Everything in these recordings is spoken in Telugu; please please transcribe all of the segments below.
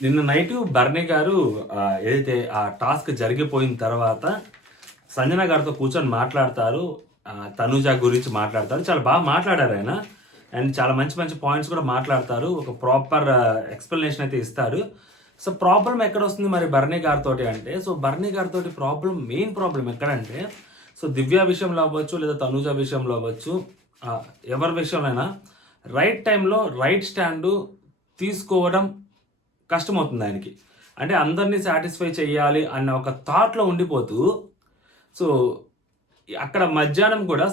నిన్న నైటు బర్నీ గారు ఏదైతే ఆ టాస్క్ జరిగిపోయిన తర్వాత సంజన గారితో కూర్చొని మాట్లాడతారు. తనూజ గురించి మాట్లాడతారు. చాలా బాగా మాట్లాడారు ఆయన. అండ్ చాలా మంచి మంచి పాయింట్స్ కూడా మాట్లాడతారు. ఒక ప్రాపర్ ఎక్స్‌ప్లనేషన్ అయితే ఇస్తాడు. సో, ప్రాబ్లమ్ ఎక్కడొస్తుంది మరి బర్నీ గారితోటి అంటే, సో, బర్నీ గారితోటి మెయిన్ ప్రాబ్లమ్ ఎక్కడంటే, సో, దివ్య విషయంలో అవ్వచ్చు, లేదా తనూజ విషయంలో అవ్వచ్చు, ఎవరి విషయంలో అయినా రైట్ టైంలో రైట్ స్టాండు తీసుకోవడం కష్టమవుతుంది ఆయనకి. అంటే అందరిని సాటిస్ఫై చేయాలి అన్న ఒక థాట్‌లో ఉండిపోతూ, సో, అక్కడ మధ్యాహ్నం కూడా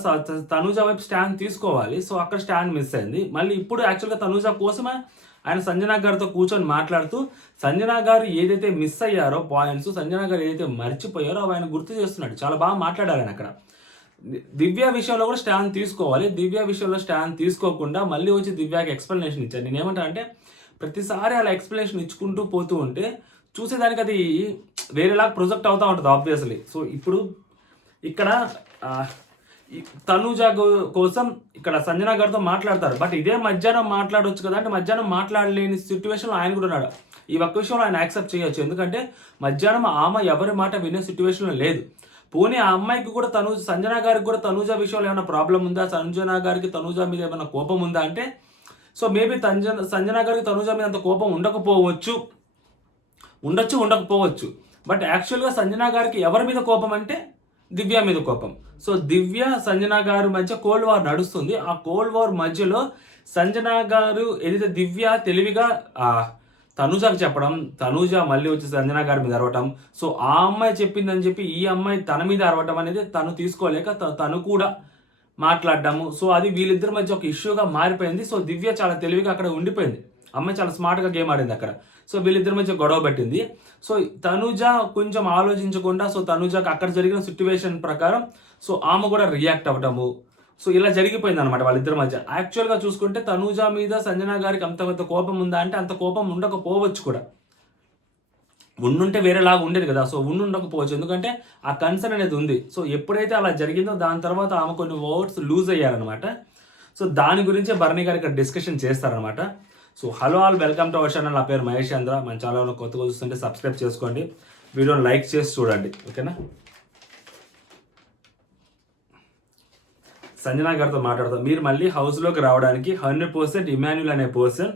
తనూజ వైపు స్టాండ్ తీసుకోవాలి. సో, అక్కడ స్టాండ్ మిస్ అయింది. మళ్ళీ ఇప్పుడు యాక్చువల్‌గా తనూజ కోసమే ఆయన సంజన గారితో కూర్చొని మాట్లాడుతూ, సంజన గారు ఏదైతే మిస్ అయ్యారో పాయింట్స్, సంజన గారు ఏదైతే మర్చిపోయారో అవి ఆయన గుర్తు చేస్తున్నాడు. చాలా బాగా మాట్లాడారు ఆయన అక్కడ. దివ్య విషయంలో కూడా స్టాండ్ తీసుకోవాలి. దివ్య విషయంలో స్టాండ్ తీసుకోకుండా మళ్ళీ వచ్చి దివ్యకి ఎక్స్‌ప్లనేషన్ ఇచ్చారు. నేనేమంటానంటే ప్రతిసారి అలా ఎక్స్‌ప్లనేషన్ ఇచ్చుకుంటూ పోతూ ఉంటే చూసేదానికి అది వేరేలాగా ప్రొజెక్ట్ అవుతా ఉంటది ఆబ్వియస్‌లీ. సో, ఇప్పుడు ఇక్కడ తనూజ కోసం ఇక్కడ సంజన గారితో మాట్లాడతారు. బట్ ఇదే మధ్యాహ్నం మాట్లాడొచ్చు కదా! అంటే మధ్యాహ్నం మాట్లాడలేని సిట్యుయేషన్‌లో ఆయన కూడా ఉన్నాడు. ఈ ఒక్క విషయంలో ఆయన యాక్సెప్ట్ చేయొచ్చు. ఎందుకంటే మధ్యాహ్నం ఆమె ఎవరి మాట వినే సిట్యుయేషన్‌లో లేదు. పోనీ ఆ అమ్మాయికి కూడా సంజన గారికి కూడా తనూజ విషయంలో ఏమైనా ప్రాబ్లమ్ ఉందా? సంజన గారికి తనూజ మీద ఏమైనా కోపం ఉందా అంటే, సో మేబీ సంజన గారికి తనూజ మీద అంత కోపం ఉండకపోవచ్చు. ఉండకపోవచ్చు. బట్ యాక్చువల్‌గా సంజన గారికి ఎవరి మీద కోపం అంటే దివ్య మీద కోపం. సో, దివ్య, సంజన గారి మధ్య కోల్డ్ వార్ నడుస్తుంది. ఆ కోల్డ్ వార్ మధ్యలో సంజన గారు ఏదైతే దివ్య తెలివిగా తనూజకి చెప్పడం, తనూజ మళ్ళీ వచ్చి సంజన గారి మీద అరవటం. సో, ఆ అమ్మాయి చెప్పిందని చెప్పి ఈ అమ్మాయి తన మీద అరవటం అనేది తను తీసుకోలేక తను కూడా మాట్లాడడము. సో, అది వీళ్ళిద్దరి మధ్య ఒక ఇష్యూగా మారిపోయింది. సో, దివ్య చాలా తెలివిగా అక్కడ ఉండిపోయింది. అమ్మాయి చాలా స్మార్ట్‌గా గేమ్ ఆడింది అక్కడ. సో, వీళ్ళిద్దరి మధ్య గొడవ పెట్టింది. సో, తనూజ కొంచెం ఆలోచించకుండా, సో, తనూజకి అక్కడ జరిగిన సిట్యుయేషన్ ప్రకారం సో, ఆమె కూడా రియాక్ట్ అవ్వటము. సో, ఇలా జరిగిపోయిందనమాట వాళ్ళిద్దరి మధ్య. యాక్చువల్‌గా చూసుకుంటే తనూజ మీద సంజన గారికి అంత పెద్ద కోపం ఉందా అంటే అంత కోపం ఉండకపోవచ్చు కూడా. ఉండుంటే వేరేలాగా ఉండేది కదా! సో, ఉండుండకపోవచ్చు. ఎందుకంటే ఆ కన్సర్న్ అనేది ఉంది. సో, ఎప్పుడైతే అలా జరిగిందో దాని తర్వాత ఆమె కొన్ని వర్డ్స్ లూజ్ అయ్యారనమాట. సో, దాని గురించే భరణి గారు ఇక్కడ డిస్కషన్ చేస్తారనమాట. So, hello all, welcome to our channel. నా పేరు మహేష్ చంద్ర. మన ఛానల్ కొత్తగా చూస్తుంటే సబ్స్క్రైబ్ చేసుకోండి. వీడియోని లైక్ చేసి చూడండి. ఓకేనా? సంజన గారితో మాట్లాడతాం. మీరు మళ్ళీ హౌస్‌లోకి రావడానికి 100% ఇమాన్యుల్ అనే పర్సన్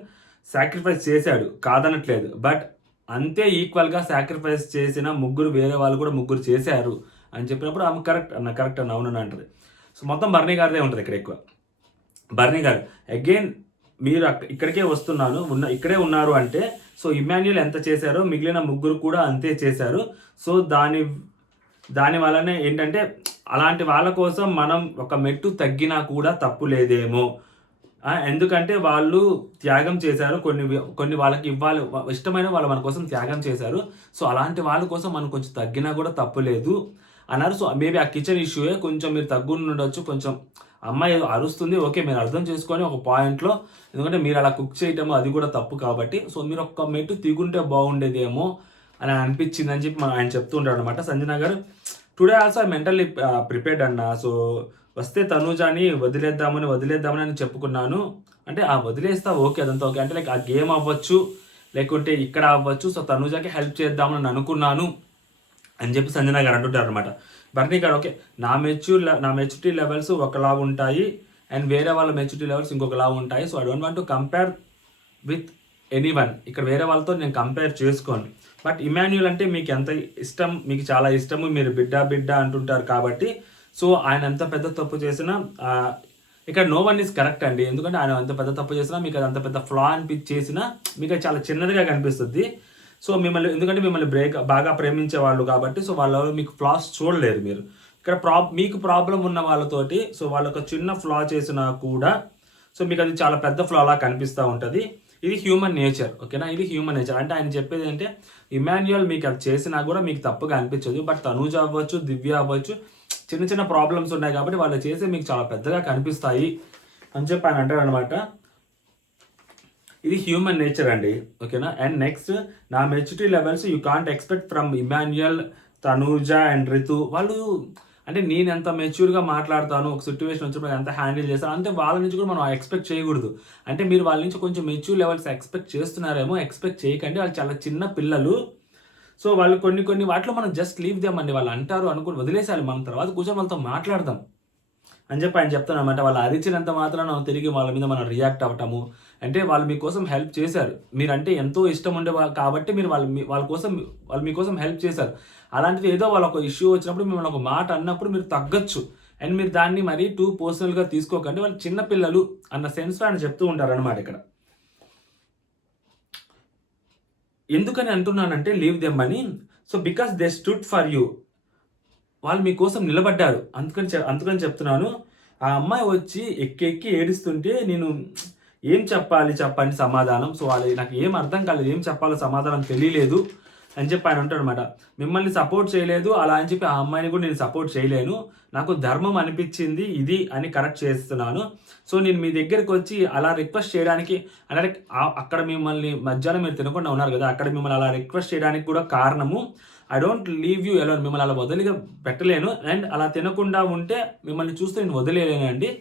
సాక్రిఫైస్ చేశాడు, కాదనట్లేదు. బట్ అంతే ఈక్వల్‌గా సాక్రిఫైస్ చేసిన వేరే వాళ్ళు కూడా ముగ్గురు చేశారు అని చెప్పినప్పుడు ఆమె కరెక్ట్ అని అవునని అంటది. సో, మొత్తం బర్నీ గారిదే ఉంటది ఇక్కడ ఎక్కువ. బర్నీ గారు అగైన్ మీరు ఇక్కడికే వస్తున్నాను, ఇక్కడే ఉన్నారు అంటే, సో, ఇమాన్యుల్ ఎంత చేశారో మిగిలిన ముగ్గురు కూడా అంతే చేశారు. సో, దాని వల్లనే ఏంటంటే అలాంటి వాళ్ళ కోసం మనం ఒక మెట్టు తగ్గినా కూడా తప్పు లేదేమో. ఎందుకంటే వాళ్ళు త్యాగం చేశారు. కొన్ని వాళ్ళకి ఇష్టమైన వాళ్ళు మన కోసం త్యాగం చేశారు. సో, అలాంటి వాళ్ళ కోసం మనం కొంచెం తగ్గినా కూడా తప్పు లేదు అన్నారు. సో, మేబీ ఆ కిచెన్ ఇష్యూయే కొంచెం మీరు తగ్గుండొచ్చు. కొంచెం అమ్మాయి అరుస్తుంది, ఓకే, మీరు అర్థం చేసుకొని ఒక పాయింట్‌లో, ఎందుకంటే మీరు అలా కుక్ చేయటం అది కూడా తప్పు కాబట్టి, సో, మీరు ఒక్క మెట్టు దిగుంటే బాగుండేదేమో అని అనిపించింది అని చెప్పి ఆయన చెప్తూ ఉంటారు అనమాట. సంజన గారు today also I mentally prepared అన్న. సో, వస్తే తనూజని వదిలేద్దామని చెప్పుకున్నాను. అంటే వదిలేస్తా, ఓకే, అదంతా ఓకే. అంటే లైక్ ఆ గేమ్ అవ్వచ్చు, లేకుంటే ఇక్కడ అవ్వచ్చు. సో, తనూజకి హెల్ప్ చేద్దామని అనుకున్నాను అని చెప్పి సంజన గారు అంటుంటారు అనమాట. బర్నీ గారు ఓకే, నా మెచ్యూరిటీ లెవెల్స్ ఒకలా ఉంటాయి అండ్ వేరే వాళ్ళ మెచ్యూరిటీ లెవెల్స్ ఇంకొకలా ఉంటాయి. So, I don't want to compare with anyone. ఇక్కడ వేరే వాళ్ళతో నేను కంపేర్ చేసుకోను. బట్ ఇమాన్యుల్ అంటే మీకు ఎంత ఇష్టం, మీకు చాలా ఇష్టము, మీరు బిడ్డ అంటుంటారు కాబట్టి, సో, ఆయన ఎంత పెద్ద తప్పు చేసినా ఇక్కడ నో వన్ ఈజ్ కరెక్ట్ అండి. ఎందుకంటే ఆయన ఎంత పెద్ద తప్పు చేసినా, మీకు అది అంత పెద్ద ఫ్లా చేసినా మీకు అది చాలా చిన్నదిగా కనిపిస్తుంది. సో, ఎందుకంటే మిమ్మల్ని బాగా ప్రేమించే వాళ్ళు కాబట్టి, సో, వాళ్ళ మీకు ఫ్లాస్ చూడలేరు మీరు. ఇక్కడ మీకు ప్రాబ్లం ఉన్న వాళ్ళతోటి, సో, వాళ్ళు ఒక చిన్న ఫ్లా చేసినా కూడా, సో, మీకు అది చాలా పెద్ద ఫ్లాలా కనిపిస్తూ ఉంటుంది. ఇది హ్యూమన్ నేచర్. ఓకేనా? ఇది హ్యూమన్ నేచర్. అంటే ఆయన చెప్పేది ఏంటంటే ఇమాన్యుయల్ మీకు అది చేసినా కూడా మీకు తప్పుగా అనిపించదు. బట్ తనూజ అవ్వచ్చు, దివ్య అవ్వచ్చు, చిన్న చిన్న ప్రాబ్లమ్స్ ఉన్నాయి కాబట్టి వాళ్ళు చేసి మీకు చాలా పెద్దగా కనిపిస్తాయి అని చెప్పి ఆయన అంటారు అనమాట. ఇది హ్యూమన్ నేచర్ అండి. ఓకేనా? అండ్ నెక్స్ట్, నా maturity levels you can't expect from Emmanuel, Tanuja and Ritu. వాళ్ళు అంటే నేను ఎంత మెచ్యూర్గా మాట్లాడతాను, ఒక సిచ్యువేషన్ వచ్చినప్పుడు ఎంత హ్యాండిల్ చేస్తాను అంటే వాళ్ళ నుంచి కూడా మనం ఎక్స్పెక్ట్ చేయకూడదు. అంటే మీరు వాళ్ళ నుంచి కొంచెం మెచ్యూర్ లెవెల్స్ ఎక్స్పెక్ట్ చేస్తున్నారేమో, ఎక్స్పెక్ట్ చేయకండి. వాళ్ళు చాలా చిన్న పిల్లలు. సో వాళ్ళు కొన్ని వాటిలో మనం జస్ట్ లీవ్ దెమ్ అండి. వాళ్ళు అంటారు అనుకుని వదిలేసాలి. మనం తర్వాత కూర్చొని వాళ్ళతో మాట్లాడదాం అని చెప్పి ఆయన చెప్తానమాట. వాళ్ళు అరిచినంత మాత్రాన తిరిగి వాళ్ళ మీద మనం రియాక్ట్ అవ్వటము అంటే వాళ్ళు మీకోసం హెల్ప్ చేశారు. మీరంటే ఎంతో ఇష్టం ఉండే కాబట్టి మీరు వాళ్ళు మీకోసం హెల్ప్ చేశారు. అలాంటిది ఏదో వాళ్ళ ఒక ఇష్యూ వచ్చినప్పుడు మిమ్మల్ని ఒక మాట అన్నప్పుడు మీరు తగ్గొచ్చు. అండ్ మీరు దాన్ని మరీ టూ పర్సనల్గా తీసుకోకండి. వాళ్ళు చిన్న పిల్లలు అన్న సెన్స్లో ఆయన చెప్తూ ఉంటారన్నమాట ఇక్కడ. ఎందుకని అంటున్నానంటే లీవ్ దెమ్ అని. So because they stood for you. వాళ్ళు మీకోసం నిలబడ్డారు. అందుకని చెప్తున్నాను. ఆ అమ్మాయి వచ్చి ఎక్కి ఏడుస్తుంటే నేను ఏం చెప్పండి సమాధానం. సో అది నాకు ఏం అర్థం కాలేదు. ఏం చెప్పాలో సమాధానం తెలియలేదు అని చెప్పి ఆయన అంటాడనమాట. మిమ్మల్ని సపోర్ట్ చేయలేదు అలా అని చెప్పి ఆ అమ్మాయిని కూడా నేను సపోర్ట్ చేయలేను. నాకు ధర్మం అనిపించింది ఇది అని కరెక్ట్ చేస్తున్నాను. సో నేను మీ దగ్గరికి వచ్చి అలా రిక్వెస్ట్ చేయడానికి అంటే అక్కడ మిమ్మల్ని మధ్యాహ్నం మీరు తినకుండా ఉన్నారు కదా, అక్కడ మిమ్మల్ని అలా రిక్వెస్ట్ చేయడానికి కూడా కారణము I don't leave you alone. మిమ్మల్ని అలా వదిలిగా పెట్టలేను. అండ్ అలా తినకుండా ఉంటే మిమ్మల్ని చూస్తే నేను వదిలేలేనండి.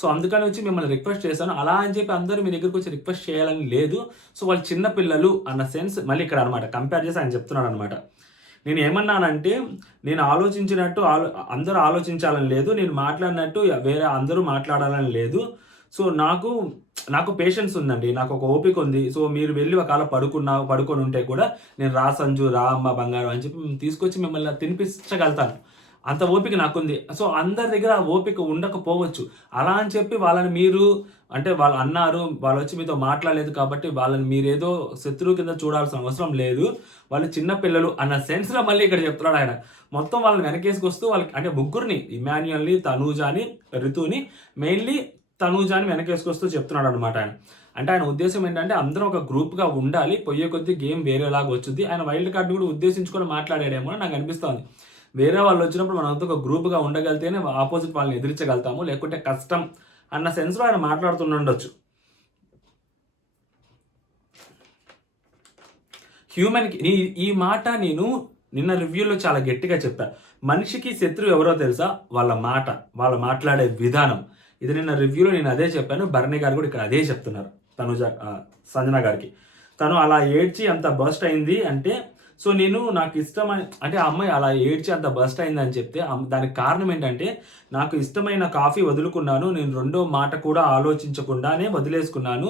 సో అందుకని వచ్చి మిమ్మల్ని రిక్వెస్ట్ చేశాను. అలా అని చెప్పి అందరూ మీ దగ్గరికి వచ్చి రిక్వెస్ట్ చేయాలని లేదు. సో వాళ్ళు చిన్న పిల్లలు అన్న సెన్స్ మళ్ళీ ఇక్కడ అనమాట కంపేర్ చేసి ఆయన చెప్తున్నాడు అనమాట. నేను ఏమన్నానంటే నేను ఆలోచించినట్టు అందరూ ఆలోచించాలని లేదు, నేను మాట్లాడినట్టు వేరే అందరూ మాట్లాడాలని లేదు. సో నాకు పేషెన్స్ ఉందండి, నాకు ఒక ఓపిక ఉంది. సో మీరు వెళ్ళి ఒకవేళ పడుకొని ఉంటే కూడా నేను రా సంజు, రా అమ్మ బంగారం అని చెప్పి తీసుకొచ్చి మిమ్మల్ని తినిపించగలుగుతాను. అంత ఓపిక నాకుంది. సో అందరి దగ్గర ఆ ఓపిక ఉండకపోవచ్చు. అలా అని చెప్పి వాళ్ళని మీరు అంటే వాళ్ళు అన్నారు, వాళ్ళు వచ్చి మీతో మాట్లాడలేదు కాబట్టి వాళ్ళని మీరేదో శత్రువు కింద చూడాల్సిన అవసరం లేదు. వాళ్ళు చిన్న పిల్లలు అన్న సెన్స్లో మళ్ళీ ఇక్కడ చెప్తున్నాడు ఆయన. మొత్తం వాళ్ళని వెనకేసుకొస్తూ వాళ్ళకి అంటే ముగ్గురిని ఇమాన్యుయల్ని, తనూజాని, రితుని, మెయిన్లీ తనూజాని వెనకేసుకొస్తూ చెప్తున్నాడు అనమాట ఆయన. అంటే ఆయన ఉద్దేశం ఏంటంటే అందరూ ఒక గ్రూప్గా ఉండాలి, పొయ్యే కొద్దీ గేమ్ వేరేలాగా వచ్చింది. ఆయన వైల్డ్ కార్డ్ని కూడా ఉద్దేశించుకొని మాట్లాడాడేమో నాకు అనిపిస్తుంది. వేరే వాళ్ళు వచ్చినప్పుడు మనం అంతా ఒక గ్రూప్గా ఉండగలితేనే ఆపోజిట్ వాళ్ళని ఎదిరించగలుగుతాము, లేకుంటే కష్టం అన్న సెన్స్లో ఆయన మాట్లాడుతుండొచ్చు. హ్యూమన్కి ఈ మాట నేను నిన్న రివ్యూలో చాలా గట్టిగా చెప్పాను. మనిషికి శత్రువు ఎవరో తెలుసా? వాళ్ళ మాట, వాళ్ళు మాట్లాడే విధానం. ఇది నిన్న రివ్యూలో నేను అదే చెప్పాను. భరణి గారు కూడా ఇక్కడ అదే చెప్తున్నారు సంజన గారికి. తను అలా ఏడ్చి అంత బస్ట్ అయింది అంటే సో నాకు ఇష్టమైన అంటే ఆ అమ్మాయి అలా ఏడ్చి అంత బస్ట్ అయిందని చెప్తే దానికి కారణం ఏంటంటే నాకు ఇష్టమైన కాఫీ వదులుకున్నాను, నేను రెండో మాట కూడా ఆలోచించకుండానే వదిలేసుకున్నాను.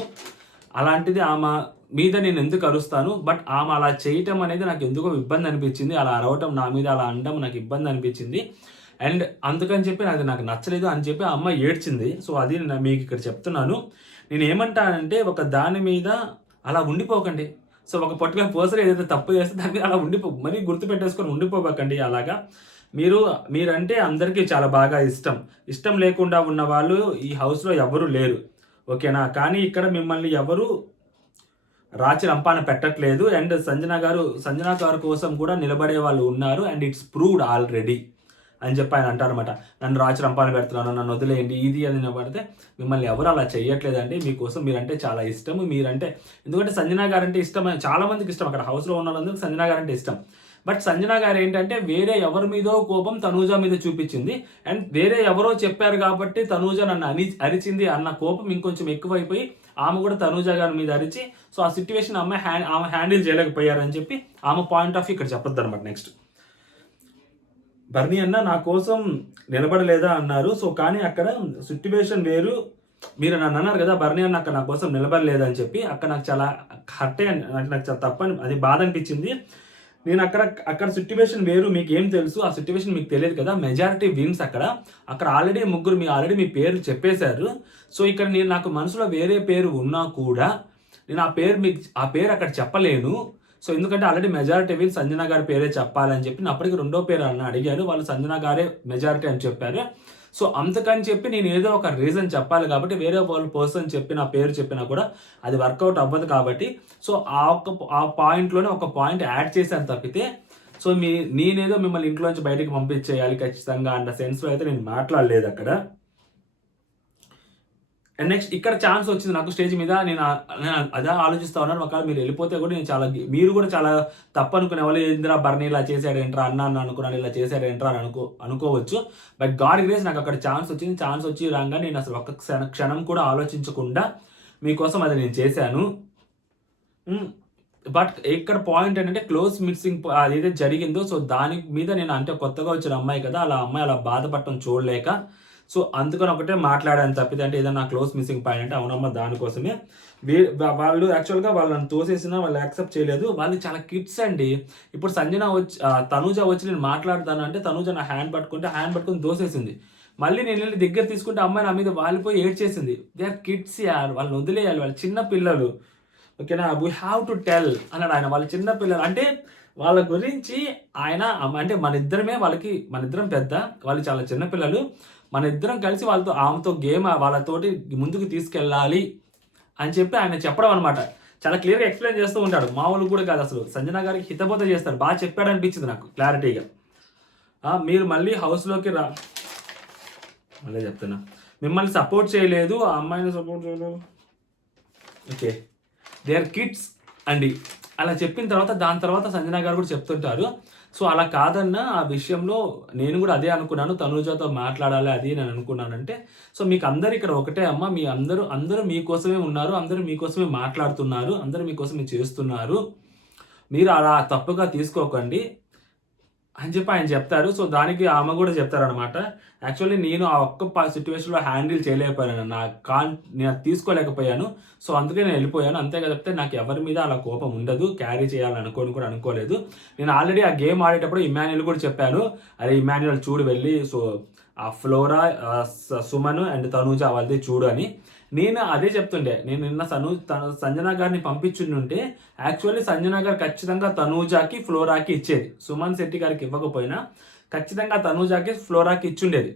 అలాంటిది ఆమె మీద నేను ఎందుకు అరుస్తాను? బట్ ఆమె అలా చేయటం అనేది నాకు ఎందుకో ఇబ్బంది అనిపించింది. అలా అరవటం, నా మీద అలా అనడం నాకు ఇబ్బంది అనిపించింది. అండ్ అందుకని చెప్పి నాకు నచ్చలేదు అని చెప్పి ఆ అమ్మాయి ఏడ్చింది. సో అది మీకు ఇక్కడ చెప్తున్నాను. నేను ఏమంటానంటే ఒక దాని మీద అలా ఉండిపోకండి. సో ఒక పర్టికులర్ పర్సన్ ఏదైతే తప్పు చేస్తే దాన్ని అలా మరీ గుర్తుపెట్టేసుకొని ఉండిపోకండి. అలాగా మీరంటే అందరికీ చాలా బాగా ఇష్టం లేకుండా ఉన్న వాళ్ళు ఈ హౌస్లో ఎవరు లేరు, ఓకేనా? కానీ ఇక్కడ మిమ్మల్ని ఎవరు రాచి రంపాన పెట్టట్లేదు. అండ్ సంజన గారు కోసం కూడా నిలబడే వాళ్ళు ఉన్నారు. అండ్ ఇట్స్ ప్రూవ్డ్ ఆల్రెడీ అని చెప్పి ఆయన అంటారనమాట. నన్ను రాచి రంపాన పెడుతున్నాను, నన్ను వదిలేయండి, ఇది అని నిలబడితే మిమ్మల్ని ఎవరు అలా చేయట్లేదండి. మీకోసం మీరంటే చాలా ఇష్టము. మీరంటే ఎందుకంటే సంజన గారు అంటే ఇష్టం, చాలా మందికి ఇష్టం. అక్కడ హౌస్లో ఉన్న వాళ్ళందరికీ సంజన గారు అంటే ఇష్టం. బట్ సంజన గారు ఏంటంటే వేరే ఎవరి మీదో కోపం తనూజ మీద చూపించింది. అండ్ వేరే ఎవరో చెప్పారు కాబట్టి తనూజ నన్ను అరిచింది అన్న కోపం ఇంకొంచెం ఎక్కువైపోయి ఆమె కూడా తనూజ గారి మీద అరిచి సో ఆ సిచ్యువేషన్ ఆమె హ్యాండిల్ చేయలేకపోయారని చెప్పి ఆమె పాయింట్ ఆఫ్ వ్యూ ఇక్కడ చెప్పొద్దు అనమాట. నెక్స్ట్ బర్నీ అన్న నా కోసం నిలబడలేదా అన్నారు. సో కానీ అక్కడ సిట్యువేషన్ వేరు. మీరు నన్ను అన్నారు కదా బర్నీ అన్న అక్కడ నా కోసం నిలబడలేదని చెప్పి. అక్కడ నాకు చాలా హర్ట్ నాకు చాలా తప్పని అది బాధ అనిపించింది. నేను అక్కడ సిట్యువేషన్ వేరు. మీకు ఏం తెలుసు? ఆ సిట్యువేషన్ మీకు తెలియదు కదా. మెజారిటీ విన్స్ అక్కడ ఆల్రెడీ ఆల్రెడీ మీ పేరు చెప్పేశారు. సో ఇక్కడ నాకు మనసులో వేరే పేరు ఉన్నా కూడా నేను ఆ పేరు అక్కడ చెప్పలేను. సో ఎందుకంటే ఆల్రెడీ మెజారిటీ విన్ సంజన గారి పేరే చెప్పాలని చెప్పి అప్పటికి రెండో పేరు అని అడిగారు. వాళ్ళు సంజన గారే మెజారిటీ అని చెప్పారు. సో అందుకని చెప్పి నేను ఏదో ఒక రీజన్ చెప్పాలి కాబట్టి వేరే వాళ్ళ పర్సన్ చెప్పిన పేరు చెప్పినా కూడా అది వర్కౌట్ అవ్వదు కాబట్టి సో ఆ పాయింట్లోనే ఒక పాయింట్ యాడ్ చేశాను తప్పితే సో నేనేదో మిమ్మల్ని ఇంట్లోంచి బయటకు పంపించేయాలి ఖచ్చితంగా అన్న సెన్స్లో అయితే నేను మాట్లాడలేదు అక్కడ. అండ్ నెక్స్ట్ ఇక్కడ ఛాన్స్ వచ్చింది నాకు స్టేజ్ మీద. నేను అదే ఆలోచిస్తా ఉన్నాను. ఒకవేళ మీరు వెళ్ళిపోతే కూడా నేను మీరు కూడా చాలా తప్పు అనుకునే వాళ్ళు, ఏందిరా బర్నీ ఇలా చేశాడేంట్రా అన్న అనుకున్నాను, ఇలా చేశాడేంట్రా అని అనుకోవచ్చు. బట్ గాడ్ గ్రేస్ నాకు అక్కడ ఛాన్స్ వచ్చింది. ఛాన్స్ వచ్చి రాగా నేను అసలు ఒక్క క్షణం కూడా ఆలోచించకుండా మీకోసం అది నేను చేశాను. బట్ ఇక్కడ పాయింట్ ఏంటంటే క్లోజ్ మిక్సింగ్ అదైతే జరిగిందో, సో దాని మీద నేను అంటే కొత్తగా వచ్చిన అమ్మాయి కదా, అలా అమ్మాయి అలా బాధపడటం చూడలేక సో అందుకని ఒకటే మాట్లాడాను తప్పితే, అంటే ఏదైనా క్లోజ్ మిస్సింగ్ పాయింట్ అంటే అవునమ్మా దానికోసమే. వాళ్ళు యాక్చువల్గా వాళ్ళని తోసేసినా వాళ్ళు యాక్సెప్ట్ చేయలేదు. వాళ్ళు చాలా కిడ్స్ అండి. ఇప్పుడు సంజన వచ్చి తనూజ వచ్చి నేను మాట్లాడతాను అంటే తనూజ నా హ్యాండ్ పట్టుకుని దోసేసింది. మళ్ళీ నేను వెళ్ళి దగ్గర తీసుకుంటే అమ్మాయి నా మీద వాలిపోయి ఏడ్చేసింది. దే ఆర్ కిడ్స్ యార్, వాళ్ళని వదిలేయాలి, వాళ్ళు చిన్న పిల్లలు. ఓకేనా, వీ హ్యావ్ టు టెల్ అన్నాడు ఆయన. వాళ్ళు చిన్న పిల్లలు అంటే వాళ్ళ గురించి ఆయన అంటే మన ఇద్దరం పెద్ద, వాళ్ళు చాలా చిన్న పిల్లలు. మన ఇద్దరం కలిసి ఆమెతో గేమ్ వాళ్ళతోటి ముందుకు తీసుకెళ్ళాలి అని చెప్పి ఆయన చెప్పడం అనమాట. చాలా క్లియర్గా ఎక్స్ప్లెయిన్ చేస్తూ ఉంటాడు. మామూలు కూడా కాదు అసలు. సంజన గారికి హితబోధ చేస్తాడు. బాగా చెప్పాడు అనిపించింది నాకు క్లారిటీగా. మీరు మళ్ళీ హౌస్లోకి మళ్ళీ చెప్తున్నా, మిమ్మల్ని సపోర్ట్ చేయలేదు, ఆ అమ్మాయిని సపోర్ట్ చేయలేదు. ఓకే, దే ఆర్ కిడ్స్ అండి అలా చెప్పిన తర్వాత దాని తర్వాత సంజన గారు కూడా చెప్తుంటారు. సో అలా కాదన్న ఆ విషయంలో నేను కూడా అదే అనుకున్నాను, తనూజతో మాట్లాడాలి అది నేను అనుకున్నానంటే, సో మీకు అందరు ఇక్కడ ఒకటే అమ్మ, మీ అందరూ మీకోసమే ఉన్నారు, అందరూ మీకోసమే మాట్లాడుతున్నారు, అందరూ మీకోసమే చేస్తున్నారు, మీరు అలా తప్పుగా తీసుకోకండి అని చెప్పి ఆయన చెప్తారు. సో దానికి ఆమె కూడా చెప్తారనమాట, యాక్చువల్లీ నేను ఆ ఒక్క సిచ్యువేషన్లో హ్యాండిల్ చేయలేకపోయాను, నేను తీసుకోలేకపోయాను, సో అందుకే నేను వెళ్ళిపోయాను, అంతే చెప్తే నాకు ఎవరి మీద అలా కోపం ఉండదు, క్యారీ చేయాలని కూడా అనుకోలేదు. నేను ఆల్రెడీ ఆ గేమ్ ఆడేటప్పుడు ఇమాన్యుల్ కూడా చెప్పాను, అరే ఇమాన్యుల్ చూడు వెళ్ళి, సో ఆ ఫ్లోరా సుమన్ అండ్ తనూజ వాళ్ళది చూడు అని. నేను అదే చెప్తుండే, నేను నిన్న సంజన గారిని పంపించుంటే యాక్చువల్లీ సంజన గారు ఖచ్చితంగా తనూజాకి ఫ్లోరాకి ఇచ్చేది, సుమన్ శెట్టి గారికి ఇవ్వకపోయినా ఖచ్చితంగా తనూజాకి ఫ్లోరాకి ఇచ్చుండేది.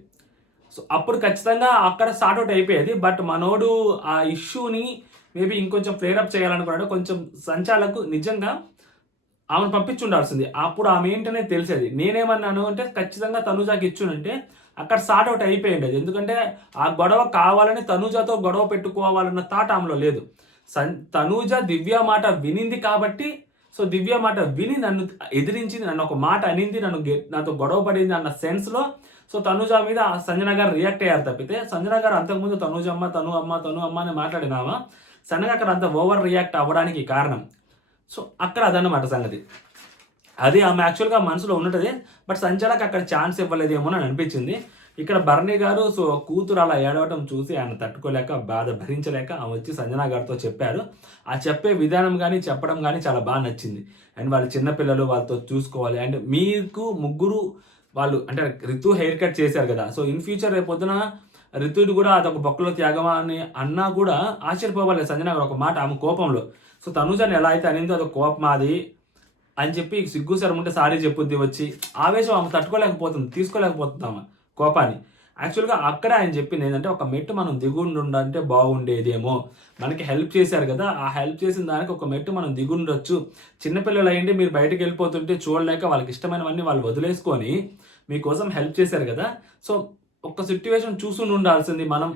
సో అప్పుడు ఖచ్చితంగా అక్కడ స్టార్ట్ అవుట్ అయిపోయేది. బట్ మనోడు ఆ ఇష్యూని మేబీ ఇంకొంచెం ఫ్లేరప్ చేయాలనుకున్నాడు. కొంచెం సంచాలకు నిజంగా ఆమెను పంపించుండాల్సింది, అప్పుడు ఆమె ఏంటనేది తెలిసేది. నేనేమన్నాను అంటే ఖచ్చితంగా తనూజాకి ఇచ్చునంటే అక్కడ స్టార్ట్ అవుట్ అయిపోయింది. ఎందుకంటే ఆ గొడవ కావాలని తనూజతో గొడవ పెట్టుకోవాలన్న థాట్ ఆమెలో లేదు. తనూజ దివ్య మాట వినింది కాబట్టి, సో దివ్య మాట విని నన్ను ఎదిరించింది, నన్ను ఒక మాట అనింది, నాతో గొడవ పడింది అన్న సెన్స్లో సో తనూజ మీద సంజన గారు రియాక్ట్ అయ్యారు తప్పితే, సంజన గారు అంతకుముందు తను అమ్మ అని మాట్లాడినామా, సంజన అక్కడ అంత ఓవర్ రియాక్ట్ అవ్వడానికి కారణం. సో అక్కడ అదన్నమాట సంగతి. అది ఆమె యాక్చువల్గా మనసులో ఉన్నది. బట్ సంజనకి అక్కడ ఛాన్స్ ఇవ్వలేదేమో అని అనిపించింది. ఇక్కడ బర్నీ గారు సో కూతురు అలా ఏడవటం చూసి ఆయన తట్టుకోలేక బాధ భరించలేక ఆమె వచ్చి సంజన గారితో చెప్పారు. ఆ చెప్పే విధానం కానీ చెప్పడం కానీ చాలా బాగా నచ్చింది. అండ్ వాళ్ళు చిన్నపిల్లలు, వాళ్ళతో చూసుకోవాలి. అండ్ మీకు ముగ్గురు వాళ్ళు అంటే రితు హెయిర్ కట్ చేశారు కదా, సో ఇన్ ఫ్యూచర్ రేపొద్దున రితుడు కూడా అదొక బొక్కలో త్యాగమా అని అన్నా కూడా ఆశ్చర్యపోవాలి సంజన గారు ఒక మాట ఆమె కోపంలో. సో తనుజని ఎలా అయితే అనిందో అదొక కోపం అది అని చెప్పి సిగ్గు సరం ఉంటే సారీ చెప్పుద్ది వచ్చి, ఆవేశం ఆమె తట్టుకోలేకపోతుంది, తీసుకోలేకపోతుంది ఆమె కోపాన్ని. యాక్చువల్గా అక్కడ ఆయన చెప్పింది ఏంటంటే ఒక మెట్టు మనం దిగుండుంటే బాగుండేదేమో, మనకి హెల్ప్ చేశారు కదా, ఆ హెల్ప్ చేసిన దానికి ఒక మెట్టు మనం దిగుండొచ్చు. చిన్నపిల్లలు అయ్యండి మీరు బయటకు వెళ్ళిపోతుంటే చూడలేక వాళ్ళకి ఇష్టమైనవన్నీ వాళ్ళు వదిలేసుకొని మీకోసం హెల్ప్ చేశారు కదా, సో ఒక సిట్యువేషన్ చూసుకుని ఉండాల్సింది మనం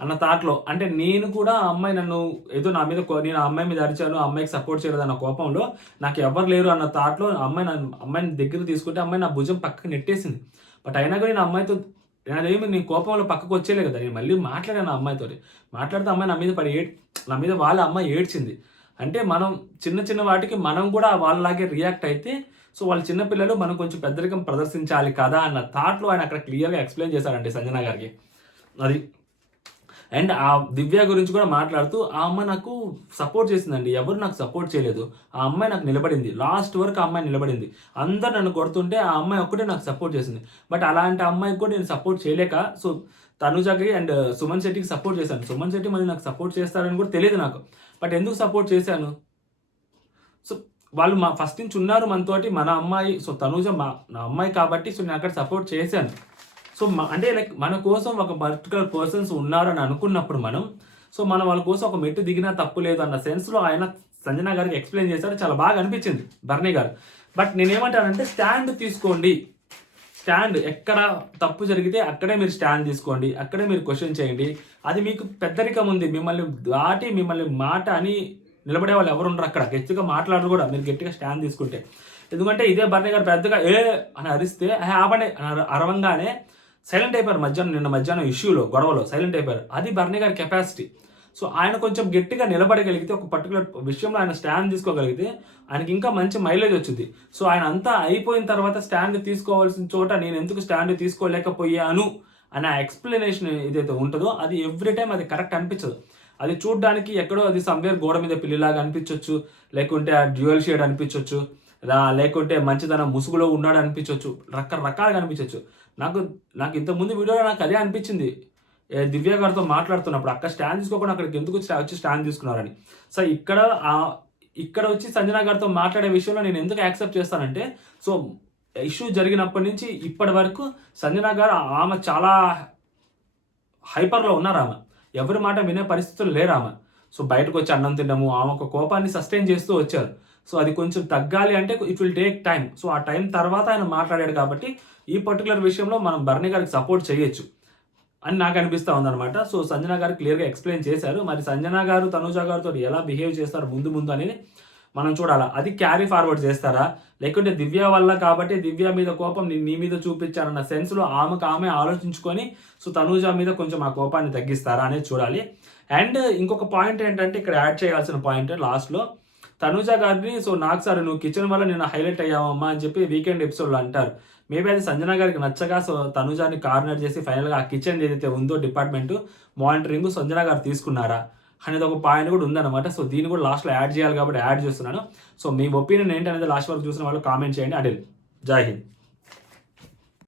అన్న థాట్లో. అంటే నేను కూడా ఆ అమ్మాయి నన్ను ఏదో నా మీద నేను ఆ అమ్మాయి మీద అరిచాను, ఆ అమ్మాయికి సపోర్ట్ చేయలేదు అన్న కోపంలో నాకు ఎవరు లేరు అన్న థాట్లో అమ్మాయిని దగ్గర తీసుకుంటే అమ్మాయి నా భుజం పక్కకు నెట్టేసింది. బట్ అయినా కూడా నేను అమ్మాయితో నేను కోపంలో పక్కకు వచ్చేలే కదా, నేను మళ్ళీ మాట్లాడాను ఆ అమ్మాయితో. మాట్లాడితే అమ్మాయి నా మీద వాళ్ళ అమ్మాయి ఏడ్చింది. అంటే మనం చిన్న చిన్న వాటికి మనం కూడా వాళ్ళలాగే రియాక్ట్ అయితే సో వాళ్ళు చిన్నపిల్లలు మనం కొంచెం పెద్దరికం ప్రదర్శించాలి కదా అన్న థాట్లో ఆయన అక్కడ క్లియర్గా ఎక్స్ప్లెయిన్ చేశారండి సంజన గారికి. అది అండ్ ఆ దివ్య గురించి కూడా మాట్లాడుతూ ఆ అమ్మాయి నాకు సపోర్ట్ చేసిందండి, ఎవరు నాకు సపోర్ట్ చేయలేదు, ఆ అమ్మాయి నాకు నిలబడింది, లాస్ట్ వరకు ఆ అమ్మాయి నిలబడింది. అందరు నన్ను కొడుతుంటే ఆ అమ్మాయి ఒక్కటే నాకు సపోర్ట్ చేసింది. బట్ అలాంటి అమ్మాయికి కూడా నేను సపోర్ట్ చేయలేక సో తనుజకి అండ్ సుమన్ శెట్టికి సపోర్ట్ చేశాను. సుమన్ శెట్టి మళ్ళీ నాకు సపోర్ట్ చేస్తారని కూడా తెలియదు నాకు. బట్ ఎందుకు సపోర్ట్ చేశాను, సో వాళ్ళు ఫస్ట్ నుంచి ఉన్నారు మనతోటి, మన అమ్మాయి, సో తనుజ నా అమ్మాయి కాబట్టి సో నేను అక్కడ సపోర్ట్ చేశాను. సో అంటే లైక్ మన కోసం ఒక పర్టికులర్ పర్సన్స్ ఉన్నారని అనుకున్నప్పుడు మనం సో మనం వాళ్ళ కోసం ఒక మెట్టు దిగినా తప్పు లేదు అన్న సెన్స్లో ఆయన సంజన గారికి ఎక్స్ప్లెయిన్ చేశారు. చాలా బాగా అనిపించింది బర్నీ గారు. బట్ నేనేమంటానంటే స్టాండ్ తీసుకోండి, స్టాండ్ ఎక్కడ తప్పు జరిగితే అక్కడే మీరు స్టాండ్ తీసుకోండి, అక్కడే మీరు క్వశ్చన్ చేయండి. అది మీకు పెద్దరికం ఉంది, మిమ్మల్ని దాటి మిమ్మల్ని మాట అని నిలబడే వాళ్ళు ఎవరు ఉండరు అక్కడ. గట్టిగా మాట్లాడరు కూడా మీరు గట్టిగా స్టాండ్ తీసుకుంటే. ఎందుకంటే ఇదే బర్నీ గారు పెద్దగా ఏ అని అరిస్తే ఆపండి అరవంగానే సైలెంట్ అయిపోయారు. నిన్న మధ్యాహ్నం ఇష్యూలో గొడవలో సైలెంట్ అయిపోయారు. అది బర్నీ గారి కెపాసిటీ. సో ఆయన కొంచెం గట్టిగా నిలబడగలిగితే, ఒక పర్టికులర్ విషయంలో ఆయన స్టాండ్ తీసుకోగలిగితే ఆయనకి ఇంకా మంచి మైలేజ్ వచ్చింది. సో ఆయన అంతా అయిపోయిన తర్వాత స్టాండ్ తీసుకోవాల్సిన చోట నేను ఎందుకు స్టాండ్ తీసుకోలేకపోయాను అనే ఎక్స్ప్లెనేషన్ ఏదైతే ఉంటుందో అది ఎవ్రీ టైం అది కరెక్ట్ అనిపించదు. అది చూడడానికి ఎక్కడో అది సమ్వేర్ గోడ మీద పిల్లిలాగా అనిపించవచ్చు, లేకుంటే ఆ డ్యూయల్ షేడ్ అనిపించవచ్చు, లేకుంటే మంచిదనం ముసుగులో ఉన్నాడు అనిపించవచ్చు, రకరకాలుగా అనిపించవచ్చు. నాకు ఇంతకుముందు వీడియోలో నాకు అదే అనిపించింది. దివ్య గారితో మాట్లాడుతున్నప్పుడు అక్కడ స్టాండ్ తీసుకోకుండా అక్కడికి ఎందుకు వచ్చి స్టాండ్ తీసుకున్నారని. సో ఇక్కడ వచ్చి సంజన గారితో మాట్లాడే విషయంలో నేను ఎందుకు యాక్సెప్ట్ చేస్తానంటే, సో ఇష్యూ జరిగినప్పటి నుంచి ఇప్పటి వరకు సంజన గారు ఆమె చాలా హైపర్లో ఉన్నారు. ఆమె ఎవరి మాట వినే పరిస్థితులు లేరు ఆమె. సో బయటకు వచ్చి అన్నం తినడము, ఆమె ఒక కోపాన్ని సస్టైన్ చేస్తూ వచ్చారు. సో అది కొంచెం తగ్గాలి అంటే it will take time. So ఆ టైం తర్వాత ఆయన మాట్లాడాడు కాబట్టి ఈ పర్టికులర్ విషయంలో మనం బర్నీ గారికి సపోర్ట్ చేయొచ్చు అని నాకు అనిపిస్తూ ఉందన్నమాట. సో సంజన గారు క్లియర్గా ఎక్స్ప్లెయిన్ చేశారు. మరి సంజన గారు తనుజ గారితో ఎలా బిహేవ్ చేస్తారు ముందు అనేది మనం చూడాలా. అది క్యారీ ఫార్వర్డ్ చేస్తారా, లేకుంటే దివ్య వల్ల కాబట్టి దివ్య మీద కోపం నీ మీద చూపించారన్న సెన్స్లో ఆమె ఆలోచించుకొని సో తనుజ మీద కొంచెం ఆ కోపాన్ని తగ్గిస్తారా అనేది చూడాలి. అండ్ ఇంకొక పాయింట్ ఏంటంటే ఇక్కడ యాడ్ చేయాల్సిన పాయింట్ లాస్ట్లో తనుజ గారిని సో నాకు సార్ నువ్వు కిచెన్ వల్ల నేను హైలైట్ అయ్యావమ్మా అని చెప్పి వీకెండ్ ఎపిసోడ్లో అంటారు. మేబీ అది సంజన గారికి నచ్చగా సో తనుజాని కార్నర్ చేసి ఫైనల్గా ఆ కిచెన్ ఏదైతే ఉందో డిపార్ట్మెంట్ మానిటరింగ్ సంజన గారు తీసుకున్నారా అనేది ఒక పాయింట్ కూడా ఉందన్నమాట. సో దీన్ని కూడా లాస్ట్లో యాడ్ చేయాలి కాబట్టి యాడ్ చేస్తున్నాను. సో మీ ఒపీనియన్ ఏంటనేది లాస్ట్ వరకు చూసిన వాళ్ళు కామెంట్ చేయండి. అంటే జై హింద్.